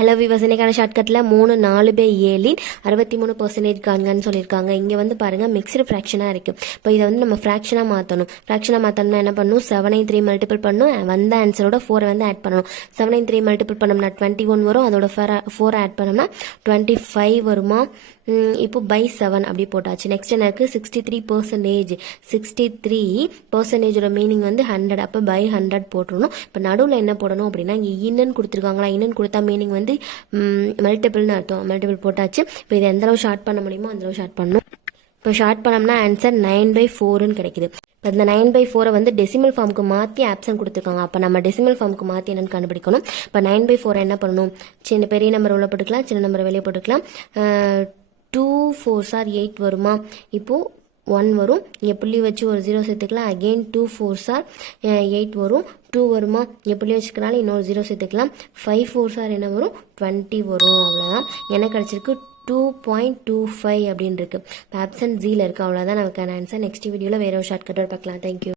Hello விவஸ், இன்னைக்கான ஷார்ட்கட்டில் 3/4/7 63% காண்கன்னு சொல்லியிருக்காங்க. இங்கே வந்து பாருங்கள் மிக்சடு ஃப்ராக்ஷனாக இருக்குது. இப்போ இதை வந்து நம்ம ஃப்ராக்ஷனாக மாற்றணும்னா என்ன பண்ணணும், 7 3 மல்டிபிள் பண்ணணும். வந்த ஆன்சரோட 4 வந்து ஆட் பண்ணணும். 7 3 மல்டிபிள் பண்ணோம்னா 21 வரும். அதோட 4 ஆட் பண்ணோம்னா 25 வருமா. இப்போ பை 7 அப்படி போட்டாச்சு. நெக்ஸ்ட் என்ன இருக்குது, 63%. 63%ஓட மீனிங் வந்து 100. அப்போ பை 100 போட்டுருணும். இப்போ நடுவில் என்ன போடணும் அப்படின்னா, இங்கே இன்னன்னு கொடுத்துருக்காங்களா, இன்னன்னு கொடுத்தா மீனிங் வந்து மல்டிபிள்னு அர்த்தம். மல்டிபிள் போட்டாச்சு. இப்போ இதை எந்த அளவு ஷார்ட் பண்ண முடியுமோ அந்த அளவு ஷார்ட் பண்ணணும். இப்போ ஷார்ட் பண்ணோம்னா ஆன்சர் 9/4ன்னு கிடைக்குது. இப்போ இந்த 9/4 வந்து டெசிமல் ஃபார்முக்கு மாற்றி ஆப்ஷன் கொடுத்துருக்காங்க. அப்போ நம்ம டெசிமல் ஃபார்முக்கு மாற்றி என்னன்னு கண்டுபிடிக்கணும். இப்போ 9/4 என்ன பண்ணணும், சின்ன பெரிய நம்பர் உள்ள போட்டுக்கலாம், சின்ன நம்பர் வெளியே போட்டுக்கலாம். 2 4s are 8 வருமா. இப்போது 1 வரும். இங்கே புள்ளி வச்சு ஒரு 0 சேர்த்துக்கலாம். அகெயின் 2 4s are 8 வரும். 2 வருமா. இங்கே புள்ளி வச்சுக்கனால இன்னொரு 0 சேர்த்துக்கலாம். 5 4s are என்ன வரும், 20 வரும். அவ்வளோதான். என்ன கிடச்சிருக்கு, 2.25 அப்படின்னு இருக்குது. ஆப்ஷன் ஜியில் இருக்குது. அவ்வளோதான் நமக்கான ஆன்சர். நெக்ஸ்ட் வீடியோவில் வேறு ஒரு ஷார்ட்கட்டோட பார்க்கலாம். தேங்க்யூ.